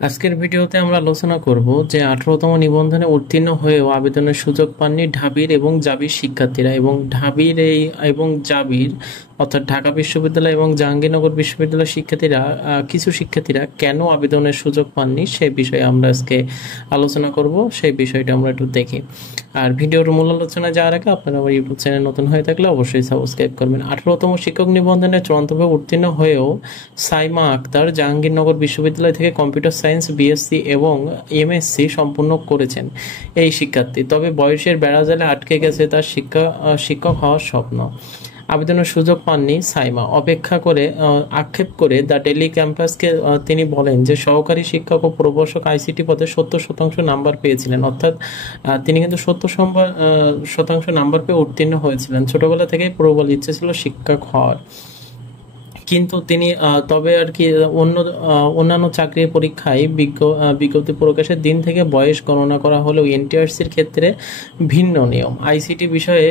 আজকের ভিডিওতে আমরা আলোচনা করব যে 18তম নিবন্ধনে উত্তীর্ণ হয়েও আবেদনের সুযোগ পাননি ঢাবির এবং জাবির শিক্ষার্থীরা এবং ঢাবির এবং জাবির অর্থাৎ ঢাকা বিশ্ববিদ্যালয় এবং জাহাঙ্গীরনগর বিশ্ববিদ্যালয়ের শিক্ষার্থীরা কিছু শিক্ষার্থীরা কেন আবেদনের সুযোগ পাননি সেই বিষয়ে আমরা আজকে আলোচনা করব। সেই বিষয়টা আমরা একটু দেখি। আর ভিডিওর মূল আলোচনায় যাওয়ার আগে আপনারা আমার ইউটিউব চ্যানেল নতুন হয়ে থাকলে অবশ্যই সাবস্ক্রাইব করবেন। 18তম শিক্ষক নিবন্ধনে চূড়ান্তভাবে উত্তীর্ণ হয়েও সাইমা আক্তার জাহাঙ্গীরনগর বিশ্ববিদ্যালয় থেকে কম্পিউটার সায়েন্স বিএসসি এবং এমএসসি সম্পূর্ণ করেছেন এই শিক্ষার্থী। তবে বয়সের বেড়াজালে আটকে গেছে তার শিক্ষক হওয়ার স্বপ্ন। আবেদনের সুযোগ পাননি সাইমা। আক্ষেপ করে দ্য ডেইলি ক্যাম্পাসকে তিনি বলেন যে সহকারী শিক্ষক ও প্রভাষক আইসিটি পদে 70% নাম্বার পেয়েছিলেন, অর্থাৎ তিনি কিন্তু 70% নাম্বার পেয়ে উত্তীর্ণ হয়েছিলেন। ছোটবেলা থেকেই প্রবল ইচ্ছে ছিল শিক্ষক হওয়ার। কিন্তু তিনি তবে আর কি অন্যান্য চাকরির পরীক্ষায় বিজ্ঞপ্তি প্রকাশের দিন থেকে বয়স গণনা করা হলেও এনটিআরসির ক্ষেত্রে ভিন্ন নিয়ম। আইসিটি বিষয়ে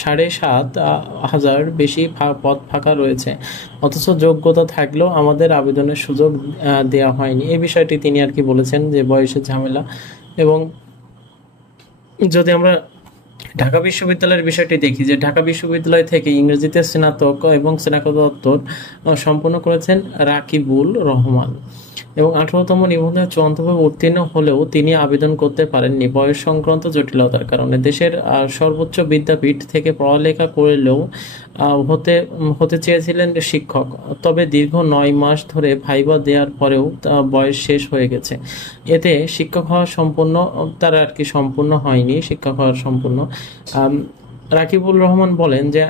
7,500 বেশি পদ ফাঁকা রয়েছে, অথচ যোগ্যতা থাকলেও আমাদের আবেদনের সুযোগ দেওয়া হয়নি। এই বিষয়টি তিনি আর কি বলেছেন যে বয়সের ঝামেলা। এবং যদি আমরা ঢাকা বিশ্ববিদ্যালয়ের বিষয়টি দেখি, যে ঢাকা বিশ্ববিদ্যালয় থেকে ইংরেজিতে স্নাতক এবং স্নাতকোত্তর সম্পন্ন করেছেন রাকিবুল রহমান এবং 18তম নিবন্ধনে চূড়ান্তভাবে উত্তীর্ণ হলেও তিনি আবেদন করতে পারেননি বয়স সংক্রান্ত জটিলতার কারণে। দেশের সর্বোচ্চ বিদ্যাপীঠ থেকে পড়ালেখা করলেও হতে চেয়েছিলেন শিক্ষক, তবে দীর্ঘ 9 মাস ধরে ভাইবা দেওয়ার পরেও বয়স শেষ হয়ে গেছে। এতে শিক্ষক হওয়া তার আর কি সম্পূর্ণ হয়নি শিক্ষক হওয়ার সম্পূর্ণ। রাকিবুল রহমান বলেন যে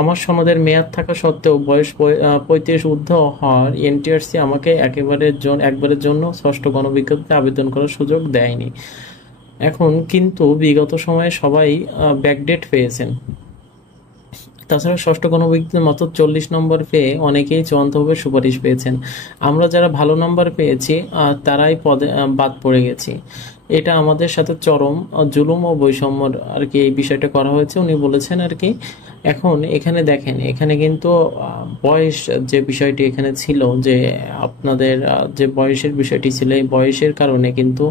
আমার সনদের মেয়াদ থাকা সত্ত্বেও বয়স 35 ঊর্ধ্ব হওয়ার এনটিআরসি আমাকে একবারের জন্য ষষ্ঠ গণবিজ্ঞপ্তিতে আবেদন করার সুযোগ দেয়নি। এখন কিন্তু বিগত সময়ে সবাই ব্যাকডেট পেয়েছেন। তাছাড়া ষষ্ঠ গণবিজ্ঞপ্তিতে মাত্র 40 নম্বর পেয়ে অনেকেই চূড়ান্তভাবে সুপারিশ পেয়েছেন। আমরা যারা ভালো নম্বর পেয়েছি তারাই পদে বাদ পড়ে গেছি। এটা আমাদের সাথে চরম জুলুম ও বৈষম্যর আর কি এই বিষয়টা করা হয়েছে উনি বলেছেন আর কি। এখন এখানে দেখেন, এখানে কিন্তু বয়স যে বিষয়টি এখানে ছিল, যে আপনাদের যে বয়সের বিষয়টি ছিল, এই বয়সের কারণে কিন্তু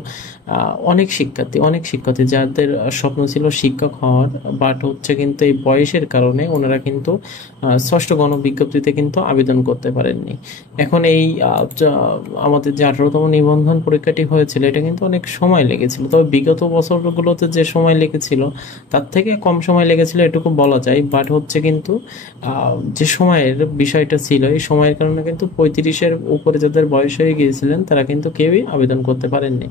অনেক শিক্ষার্থী যাদের স্বপ্ন ছিল শিক্ষক হওয়ার, বাট হচ্ছে কিন্তু এই বয়সের কারণে ওনারা কিন্তু ষষ্ঠ গণবিজ্ঞপ্তিতে কিন্তু আবেদন করতে পারেননি। এখন এই আমাদের যে 18তম নিবন্ধন পরীক্ষাটি হয়েছিল এটা কিন্তু অনেক সময় লেগেছিল, তবে বিগত বছরগুলোতে যে সময় লেগেছিল তার থেকে কম সময় লেগেছিল এটুকু বলা যায়। বাট হচ্ছে কিন্তু যে সময়ের বিষয়টা ছিল, এই সময়ের কারণে কিন্তু 35-এর উপরে যাদের বয়স হয়ে গিয়েছিলেন তারা কিন্তু কেউই আবেদন করতে পারেননি।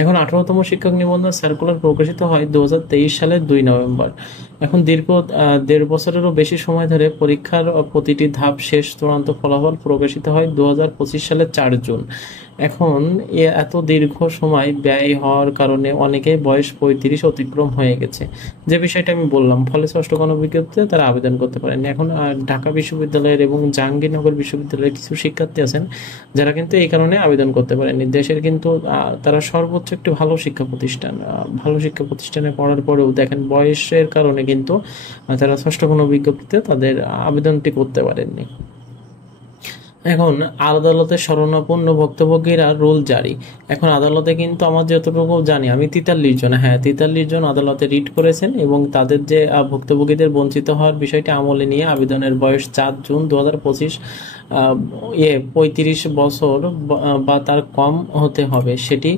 এখন 18তম শিক্ষক নিবন্ধন সার্কুলার প্রকাশিত হয় 2023 সালের 2 নভেম্বর। এখন দীর্ঘ 1.5 বছরেরও বেশি সময় ধরে পরীক্ষার প্রতিটি ধাপ শেষ, চূড়ান্ত ফলাফল প্রকাশিত হয় 2025 সালের 4 জুন। এখন এত দীর্ঘ সময় ব্যয় হওয়ার কারণে অনেকেই বয়স 35 অতিক্রম হয়ে গেছে, যে বিষয়টা আমি বললাম, ফলে ষষ্ঠ গণবিজ্ঞপ্তিতে তারা আবেদন করতে পারেনি। এখন ঢাকা বিশ্ববিদ্যালয়ের এবং জাহাঙ্গীরনগর বিশ্ববিদ্যালয়ের কিছু শিক্ষার্থী আছেন যারা কিন্তু এই কারণে আবেদন করতে পারেনি। দেশের কিন্তু তারা সর্বোচ্চ একটি ভালো শিক্ষা প্রতিষ্ঠানে পড়ার পরেও দেখেন বয়সের কারণে কিন্তু তারা ষষ্ঠ গণবিজ্ঞপ্তিতে তাদের আবেদনটি করতে পারেননি। এখন আদালতে শরণাপন্ন ভুক্তভোগীরা রুল জারি। এখন আদালতে কিন্তু আমার যতটুকু জানি আমি 43 জন আদালতে রিট করেছেন এবং তাদের যে ভুক্তভোগীদের বঞ্চিত হওয়ার বিষয়টি আমলে নিয়ে আবেদনের বয়স 4 জুন 2025 35 বছর বা তার কম হতে হবে, সেটি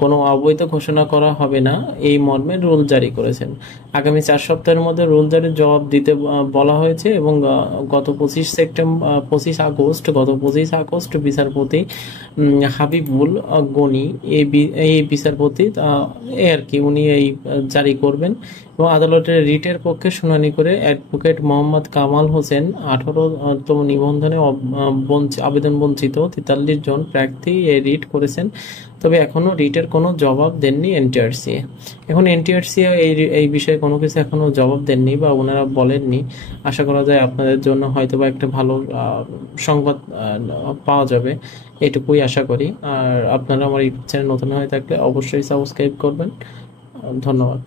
কোনো অবৈধ ঘোষণা করা হবে না, এই মর্মে রুল জারি করেছেন। আগামী 4 সপ্তাহের মধ্যে রুল জারির জবাব দিতে বলা হয়েছে এবং গত 25 আগস্ট বিচারপতি হাবিবুল গনি এই বিচারপতি আর কি উনি এই জারি করবেন এবং আদালতের রিটের পক্ষে শুনানি করে অ্যাডভোকেট মোহাম্মদ কামাল হোসেন 18তম নিবন্ধনে আবেদন বঞ্চিত 43 জন প্রার্থী এই রিট করেছেন, তবে এখনো রিটের কোনো জবাব দেননি এনটিআরসি। এখন এনটিআরসি এই বিষয়ে কোনো কিছু এখনো জবাব দেননি বা ওনারা বলেননি। আশা করা যায় আপনাদের জন্য হয়তো বা একটা ভালো সংবাদ পাওয়া যাবে, এটুকুই আশা করি। আর আপনারা আমার ইউটিউব চ্যানেল নতুন হয়ে থাকলে অবশ্যই সাবস্ক্রাইব করবেন। ধন্যবাদ।